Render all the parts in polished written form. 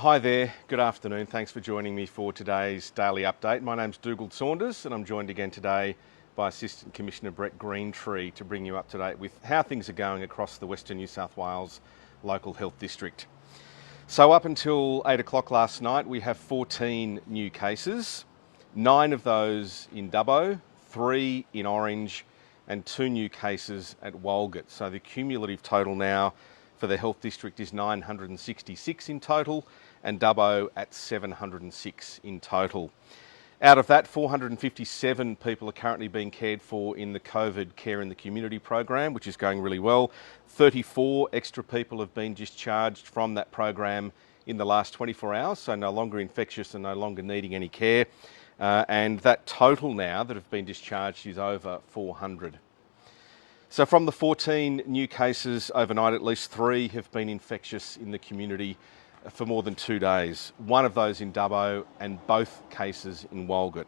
Hi there, good afternoon. Thanks for joining me for today's daily update. My name's Dougal Saunders and I'm joined again today by Assistant Commissioner Brett Greentree to bring you up to date with how things are going across the Western New South Wales Local Health District. So up until 8 o'clock last night, we have 14 new cases, 9 of those in Dubbo, 3 in Orange and 2 new cases at Walgett. So the cumulative total now for the health district is 966 in total and Dubbo at 706 in total. Out of that, 457 people are currently being cared for in the COVID Care in the Community program, which is going really well. 34 extra people have been discharged from that program in the last 24 hours, so no longer infectious and no longer needing any care. And that total now that have been discharged is over 400. So from the 14 new cases overnight, at least 3 have been infectious in the community for more than 2 days. 1 of those in Dubbo and both cases in Walgett.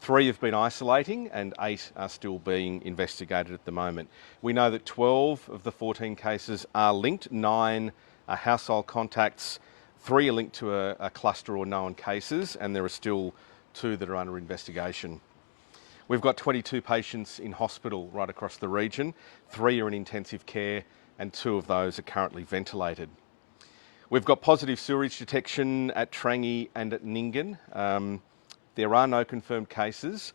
3 have been isolating and 8 are still being investigated at the moment. We know that 12 of the 14 cases are linked, 9 are household contacts, 3 are linked to a cluster or known cases, and there are still 2 that are under investigation. We've got 22 patients in hospital right across the region, 3 are in intensive care and 2 of those are currently ventilated. We've got positive sewerage detection at Trangie and at Nyngan. There are no confirmed cases,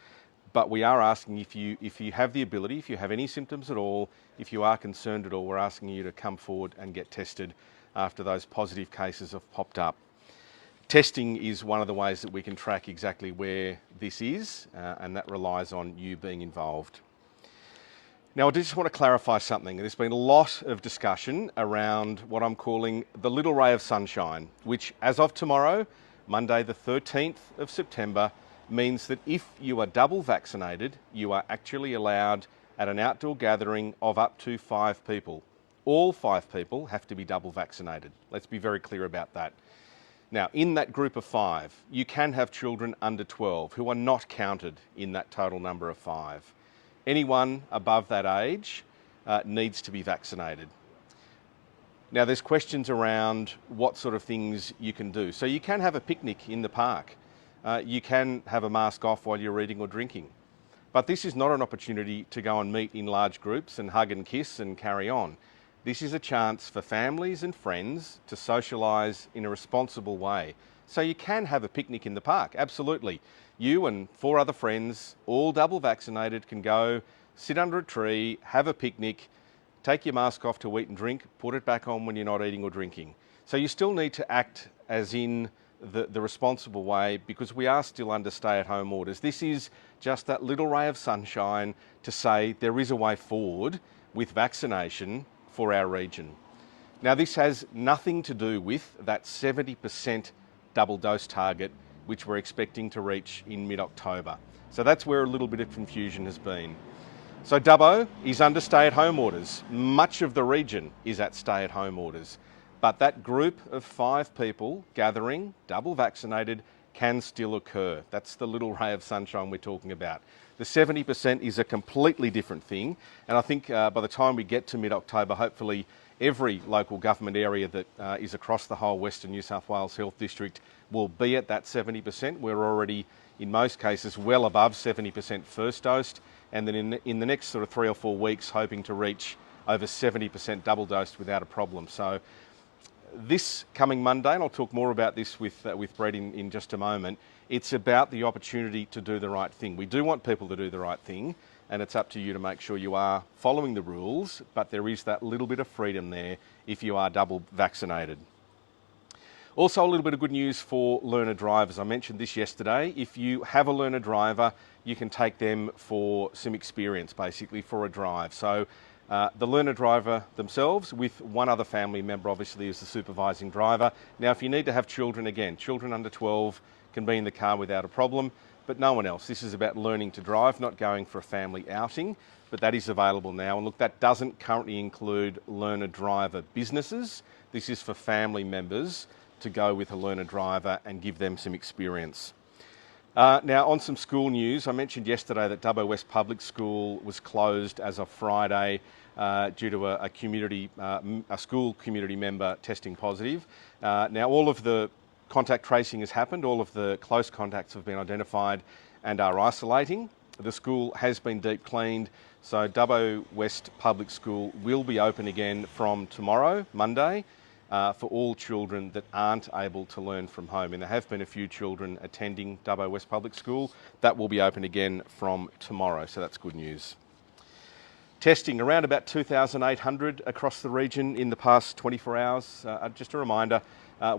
but we are asking if you have the ability, if you have any symptoms at all, if you are concerned at all, we're asking you to come forward and get tested after those positive cases have popped up. Testing is one of the ways that we can track exactly where this is, and that relies on you being involved. Now, I just want to clarify something. There's been a lot of discussion around what I'm calling the little ray of sunshine, which as of tomorrow, Monday the 13th of September, means that if you are double vaccinated, you are actually allowed at an outdoor gathering of up to 5 people. All 5 people have to be double vaccinated. Let's be very clear about that. Now, in that group of 5, you can have children under 12 who are not counted in that total number of 5. Anyone above that age needs to be vaccinated. Now, there's questions around what sort of things you can do. So you can have a picnic in the park. You can have a mask off while you're eating or drinking. But this is not an opportunity to go and meet in large groups and hug and kiss and carry on. This is a chance for families and friends to socialise in a responsible way. So you can have a picnic in the park, absolutely. You and 4 other friends, all double vaccinated, can go sit under a tree, have a picnic, take your mask off to eat and drink, put it back on when you're not eating or drinking. So you still need to act as in the responsible way, because we are still under stay-at-home orders. This is just that little ray of sunshine to say there is a way forward with vaccination for our region. Now, this has nothing to do with that 70% double dose target which we're expecting to reach in mid-October. So that's where a little bit of confusion has been. So Dubbo is under stay-at-home orders. Much of the region is at stay-at-home orders. But that group of 5 people gathering, double vaccinated, can still occur. That's the little ray of sunshine we're talking about. The 70% is a completely different thing, and I think by the time we get to mid-October, hopefully every local government area that is across the whole Western New South Wales Health District will be at that 70%. We're already, in most cases, well above 70% first dosed, and then in the next sort of 3 or 4 weeks, hoping to reach over 70% double dosed without a problem. So this coming Monday, and I'll talk more about this with Brett in just a moment, it's about the opportunity to do the right thing. We do want people to do the right thing, and it's up to you to make sure you are following the rules, but there is that little bit of freedom there if you are double vaccinated. Also, a little bit of good news for learner drivers. I mentioned this yesterday. If you have a learner driver, you can take them for some experience, basically, for a drive. So the learner driver themselves, with one other family member, obviously, is the supervising driver. Now, if you need to have children, again, children under 12 can be in the car without a problem, but no one else. This is about learning to drive, not going for a family outing, but that is available now. And look, that doesn't currently include learner driver businesses. This is for family members to go with a learner driver and give them some experience. Now, on some school news, I mentioned yesterday that Dubbo West Public School was closed as of Friday due to a school community member testing positive. Now, all of the contact tracing has happened. All of the close contacts have been identified and are isolating. The school has been deep cleaned, so Dubbo West Public School will be open again from tomorrow, Monday, for all children that aren't able to learn from home. And there have been a few children attending Dubbo West Public School. That will be open again from tomorrow, so that's good news. Testing around about 2,800 across the region in the past 24 hours. Just a reminder,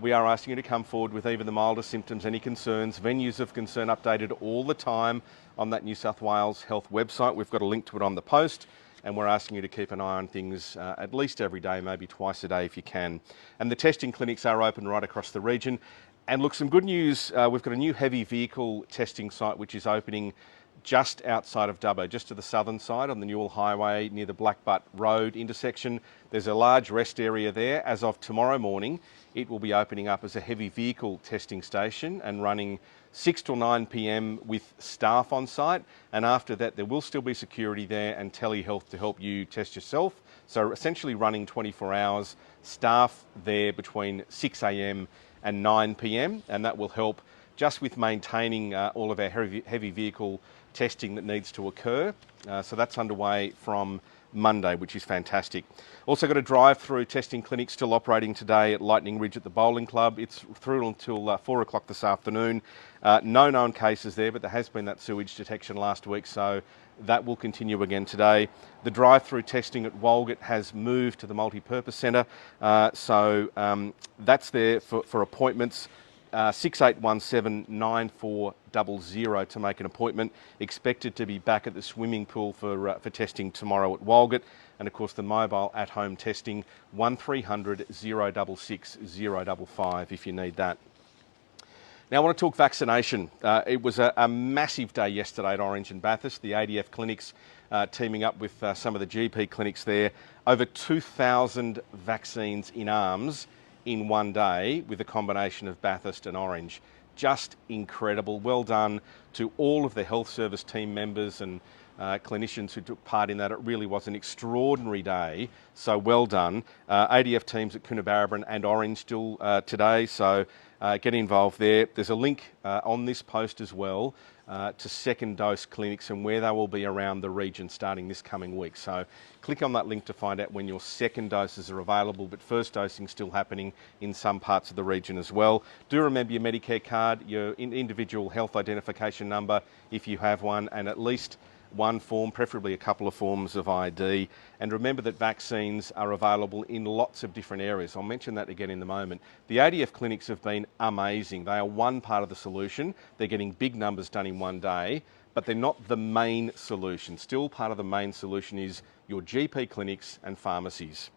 we are asking you to come forward with even the mildest symptoms, any concerns. Venues of concern updated all the time on that New South Wales Health website. We've got a link to it on the post, and we're asking you to keep an eye on things at least every day, maybe twice a day if you can. And the testing clinics are open right across the region. And look, some good news, we've got a new heavy vehicle testing site which is opening just outside of Dubbo, just to the southern side on the Newell Highway near the Blackbutt Road intersection. There's a large rest area there. As of tomorrow morning, it will be opening up as a heavy vehicle testing station and running 6 till 9 p.m. with staff on site. And after that, there will still be security there and telehealth to help you test yourself. So essentially running 24 hours, staff there between 6 a.m. and 9 p.m. And that will help just with maintaining all of our heavy vehicle testing that needs to occur. So that's underway from Monday, which is fantastic. Also got a drive-through testing clinic still operating today at Lightning Ridge at the Bowling Club. It's through until 4 o'clock this afternoon. No known cases there, but there has been that sewage detection last week, so that will continue again today. The drive-through testing at Walgett has moved to the multi-purpose centre, so that's there for appointments. 6817 9400 to make an appointment. Expected to be back at the swimming pool for testing tomorrow at Walgett. And of course the mobile at-home testing 1300 066 055 if you need that. Now I want to talk vaccination. It was a massive day yesterday at Orange and Bathurst. The ADF clinics teaming up with some of the GP clinics there. Over 2,000 vaccines in arms in one day with a combination of Bathurst and Orange. Just incredible. Well done to all of the health service team members and clinicians who took part in that. It really was an extraordinary day, so well done. ADF teams at Coonabarabran and Orange still today, so get involved there. There's a link on this post as well to second dose clinics and where they will be around the region starting this coming week. So click on that link to find out when your second doses are available, but first dosing still happening in some parts of the region as well. Do remember your Medicare card, your individual health identification number if you have one, and at least one form, preferably a couple of forms of ID. And remember that vaccines are available in lots of different areas. I'll mention that again in a moment. The ADF clinics have been amazing. They are one part of the solution. They're getting big numbers done in one day, but they're not the main solution. Still part of the main solution is your GP clinics and pharmacies.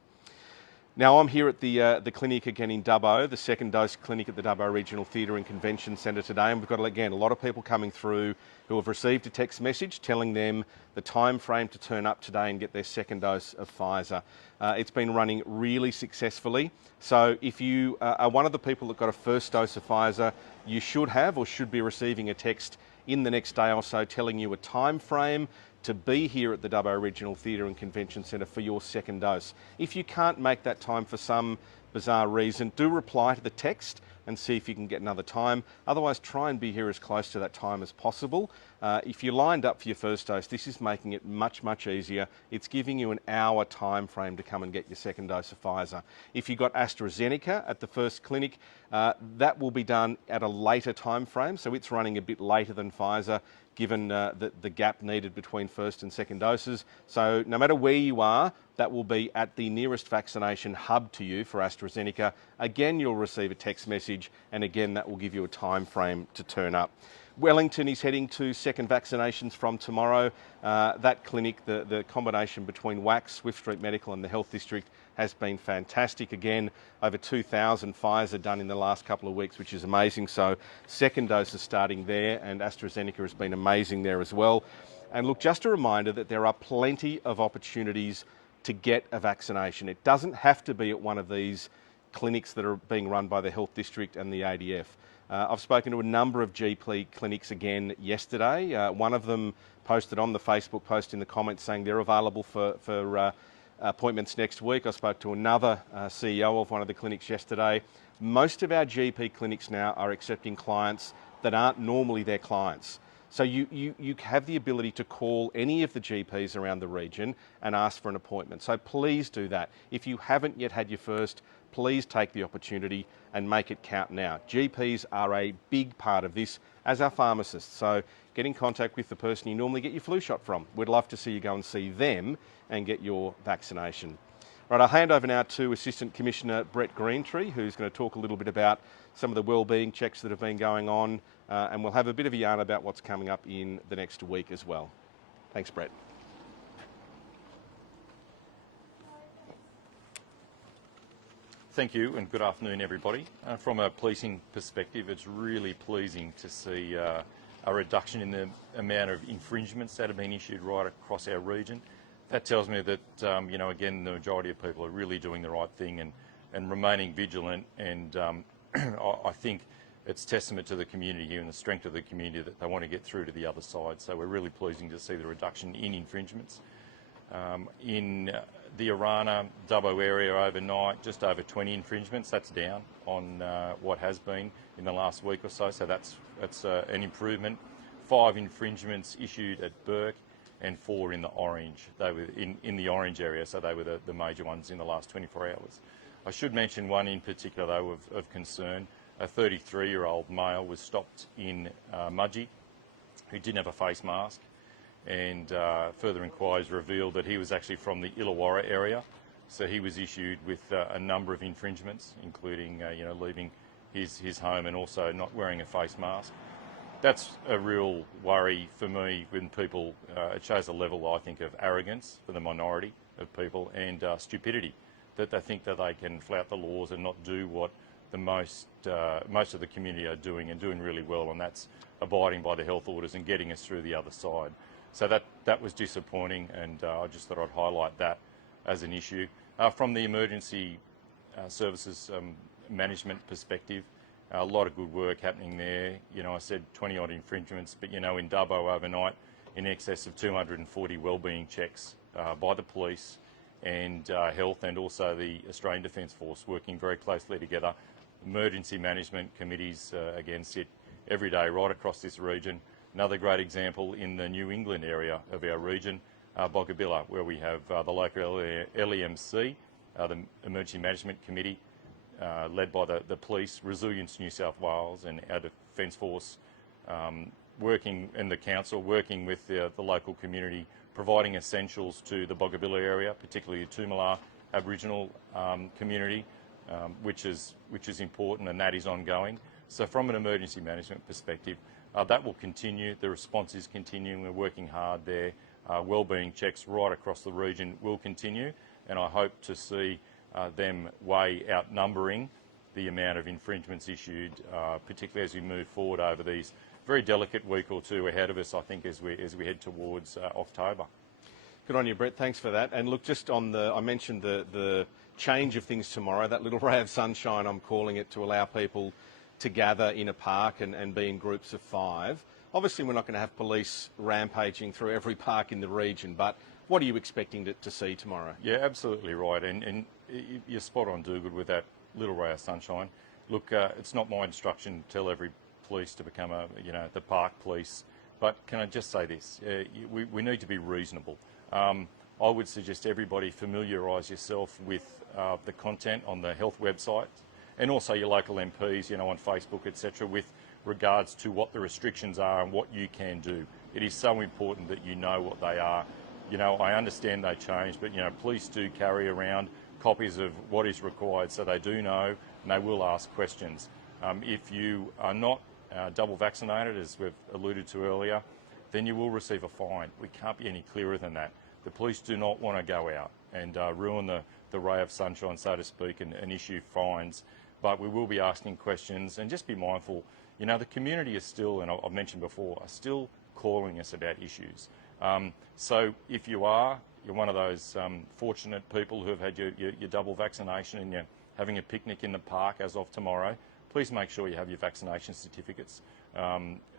Now I'm here at the clinic again in Dubbo, the second dose clinic at the Dubbo Regional Theatre and Convention Centre today, and we've got again a lot of people coming through who have received a text message telling them the time frame to turn up today and get their second dose of Pfizer. It's been running really successfully, so if you are one of the people that got a first dose of Pfizer, you should have or should be receiving a text in the next day or so telling you a time frame to be here at the Dubbo Regional Theatre and Convention Centre for your second dose. If you can't make that time for some bizarre reason, do reply to the text and see if you can get another time. Otherwise, try and be here as close to that time as possible. If you lined up for your first dose, this is making it much, much easier. It's giving you an hour time frame to come and get your second dose of Pfizer. If you got AstraZeneca at the first clinic, that will be done at a later time frame, so it's running a bit later than Pfizer, given the gap needed between first and second doses. So no matter where you are, that will be at the nearest vaccination hub to you for AstraZeneca. Again, you'll receive a text message, and again, that will give you a time frame to turn up. Wellington is heading to second vaccinations from tomorrow. That clinic, the combination between WAX, Swift Street Medical and the Health District has been fantastic. Again, over 2,000 Pfizer done in the last couple of weeks, which is amazing. So second dose is starting there, and AstraZeneca has been amazing there as well. And look, just a reminder that there are plenty of opportunities to get a vaccination. It doesn't have to be at one of these clinics that are being run by the Health District and the ADF. I've spoken to a number of GP clinics again yesterday. One of them posted on the Facebook post in the comments saying they're available for appointments next week. I spoke to another CEO of one of the clinics yesterday. Most of our GP clinics now are accepting clients that aren't normally their clients. So you have the ability to call any of the GPs around the region and ask for an appointment. So please do that. If you haven't yet had your first, please take the opportunity and make it count now. GPs are a big part of this, as are pharmacists. So get in contact with the person you normally get your flu shot from. We'd love to see you go and see them and get your vaccination. Right, I'll hand over now to Assistant Commissioner Brett Greentree, who's going to talk a little bit about some of the wellbeing checks that have been going on, and we'll have a bit of a yarn about what's coming up in the next week as well. Thanks, Brett. Thank you and good afternoon everybody. From a policing perspective, it's really pleasing to see a reduction in the amount of infringements that have been issued right across our region. That tells me that, again, the majority of people are really doing the right thing and remaining vigilant, and I think it's testament to the community here and the strength of the community that they want to get through to the other side. So we're really pleasing to see the reduction in infringements. In the Arana, Dubbo area overnight, just over 20 infringements. That's down on what has been in the last week or so, so that's an improvement. 5 infringements issued at Burke and 4 in the Orange. They were in the Orange area, so they were the major ones in the last 24 hours. I should mention one in particular, though, of concern. A 33-year-old male was stopped in Mudgee who didn't have a face mask, and further inquiries revealed that he was actually from the Illawarra area. So he was issued with a number of infringements, including leaving his home and also not wearing a face mask. That's a real worry for me when people, it shows a level, I think, of arrogance for the minority of people and stupidity, that they think that they can flout the laws and not do what the most of the community are doing, and doing really well, and that's abiding by the health orders and getting us through the other side. So that was disappointing, and I just thought I'd highlight that as an issue. From the emergency services management perspective, a lot of good work happening there. I said 20-odd infringements, but in Dubbo overnight, in excess of 240 wellbeing checks by the police and health, and also the Australian Defence Force, working very closely together. Emergency management committees, again, sit every day right across this region. Another great example in the New England area of our region, Boggabilla, where we have the local LEMC, the Emergency Management Committee, led by the police, Resilience New South Wales and our Defence Force, working in the council, working with the local community, providing essentials to the Boggabilla area, particularly the Toomala Aboriginal community, which is important, and that is ongoing. So from an emergency management perspective, that will continue. The response is continuing. We're working hard there. Wellbeing checks right across the region will continue, and I hope to see them way outnumbering the amount of infringements issued, particularly as we move forward over these very delicate week or two ahead of us, I think, as we head towards October. Good on you, Brett. Thanks for that. And look, just on I mentioned the change of things tomorrow, that little ray of sunshine, I'm calling it, to allow people to gather in a park and be in groups of 5. Obviously, we're not going to have police rampaging through every park in the region, but what are you expecting to see tomorrow? Yeah, absolutely right. And you're spot on, Dougal, with that little ray of sunshine. Look, it's not my instruction to tell every police to become the park police, but can I just say this? We need to be reasonable. I would suggest everybody familiarise yourself with the content on the health website, and also your local MPs, on Facebook, etc., with regards to what the restrictions are and what you can do. It is so important that you know what they are. I understand they change, but please do carry around copies of what is required so they do know and they will ask questions. If you are not double vaccinated, as we've alluded to earlier, then you will receive a fine. We can't be any clearer than that. The police do not want to go out and ruin the ray of sunshine, so to speak, and issue fines. But we will be asking questions, and just be mindful, the community is still, and I've mentioned before, are still calling us about issues. So if you're one of those fortunate people who have had your double vaccination and you're having a picnic in the park as of tomorrow, please make sure you have your vaccination certificates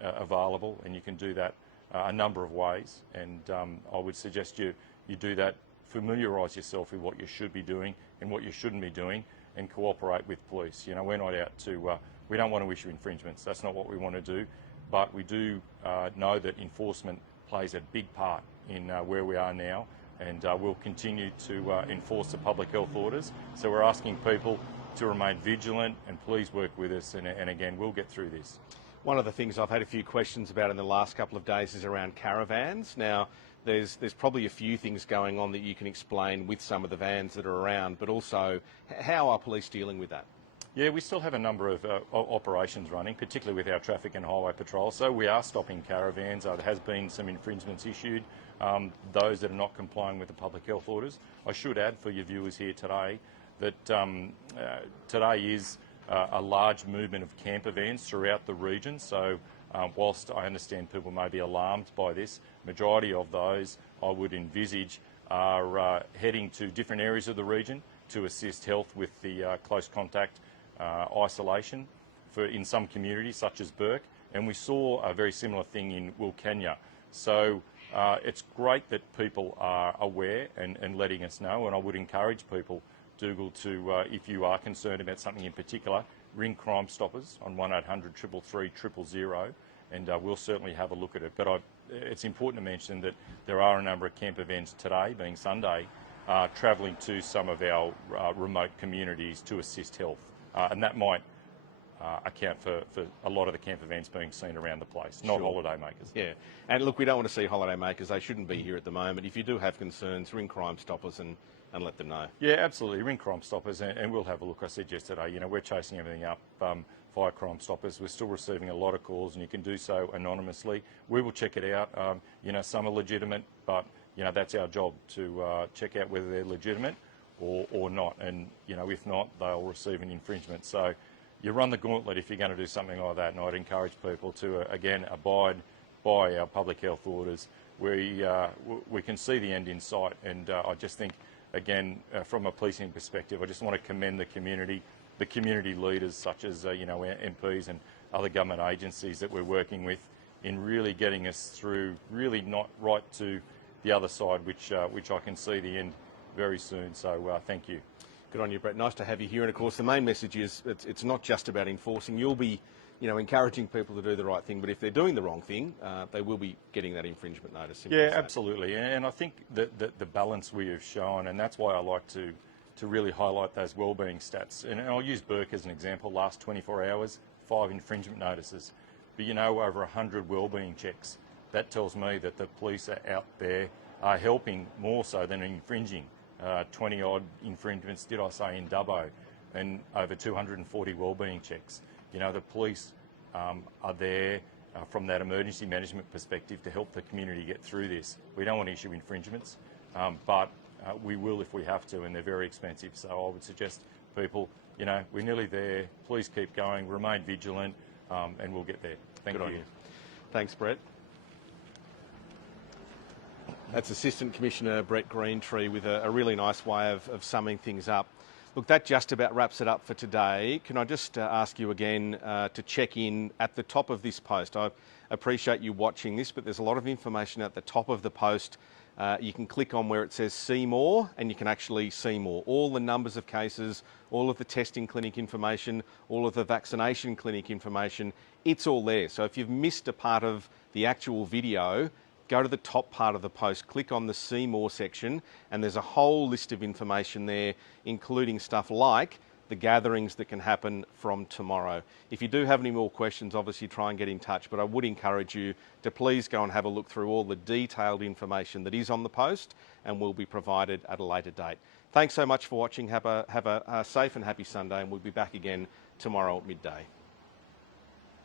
available, and you can do that a number of ways. And I would suggest you do that, familiarise yourself with what you should be doing and what you shouldn't be doing. and cooperate with police. You know, we're not out to, we don't want to issue infringements. That's not what we want to do. But we do know that enforcement plays a big part in where we are now, and we'll continue to enforce the public health orders. So we're asking people to remain vigilant and please work with us, and again, we'll get through this. One of the things I've had a few questions about in the last couple of days is around caravans. Now, there's probably a few things going on that you can explain with some of the vans that are around, but also how are police dealing with that? Yeah, we still have a number of operations running, particularly with our traffic and highway patrol. So we are stopping caravans. There has been some infringements issued, those that are not complying with the public health orders. I should add for your viewers here today that today is a large movement of camper vans throughout the region. So whilst I understand people may be alarmed by this, majority of those I would envisage are heading to different areas of the region to assist health with the close contact isolation in some communities such as Burke, and we saw a very similar thing in Wilcannia. So it's great that people are aware and letting us know, and I would encourage people, Dougal, to, if you are concerned about something in particular, ring Crime Stoppers on 1800 333 000, and we'll certainly have a look at it. But it's important to mention that there are a number of camper vans today, being Sunday, travelling to some of our remote communities to assist health. And that might account for a lot of the camper vans being seen around the place, not holiday makers. Yeah, and look, we don't want to see holiday makers. They shouldn't be here at the moment. If you do have concerns, ring Crime Stoppers and let them know. Yeah, absolutely. Ring Crime Stoppers and we'll have a look. I said yesterday, you know, we're chasing everything up via Crime Stoppers. We're still receiving a lot of calls, and you can do so anonymously. We will check it out. You know, some are legitimate, but, you know, that's our job to check out whether they're legitimate or not. And, you know, if not, they'll receive an infringement. So you run the gauntlet if you're going to do something like that, and I'd encourage people to, again, abide by our public health orders. We can see the end in sight, and I just think, again, from a policing perspective, I just want to commend the community leaders such as, you know, our MPs and other government agencies that we're working with in really getting us through, really not right to the other side, which I can see the end very soon. So thank you. Good on you, Brett. Nice to have you here. And of course, the main message is it's not just about enforcing. You'll be, you know, encouraging people to do the right thing, but if they're doing the wrong thing, they will be getting that infringement notice. Yeah, absolutely. And I think that the balance we have shown, and that's why I like to really highlight those wellbeing stats. And I'll use Burke as an example. Last 24 hours, 5 infringement notices, but you know, over 100 wellbeing checks. That tells me that the police are out there are helping more so than infringing. 20 odd infringements, did I say, in Dubbo, and over 240 wellbeing checks. You know, the police are there from that emergency management perspective to help the community get through this. We don't want to issue infringements, but we will if we have to, and they're very expensive. So I would suggest people, you know, we're nearly there. Please keep going, remain vigilant, and we'll get there. Thank you. Thanks, Brett. That's Assistant Commissioner Brett Greentree with a really nice way of summing things up. Look, that just about wraps it up for today. Can I just ask you again to check in at the top of this post? I appreciate you watching this, but there's a lot of information at the top of the post. You can click on where it says see more, and you can actually see more. All the numbers of cases, all of the testing clinic information, all of the vaccination clinic information, it's all there. So if you've missed a part of the actual video, go to the top part of the post, click on the See More section, and there's a whole list of information there, including stuff like the gatherings that can happen from tomorrow. If you do have any more questions, obviously try and get in touch, but I would encourage you to please go and have a look through all the detailed information that is on the post and will be provided at a later date. Thanks so much for watching. Have a safe and happy Sunday, and we'll be back again tomorrow at midday.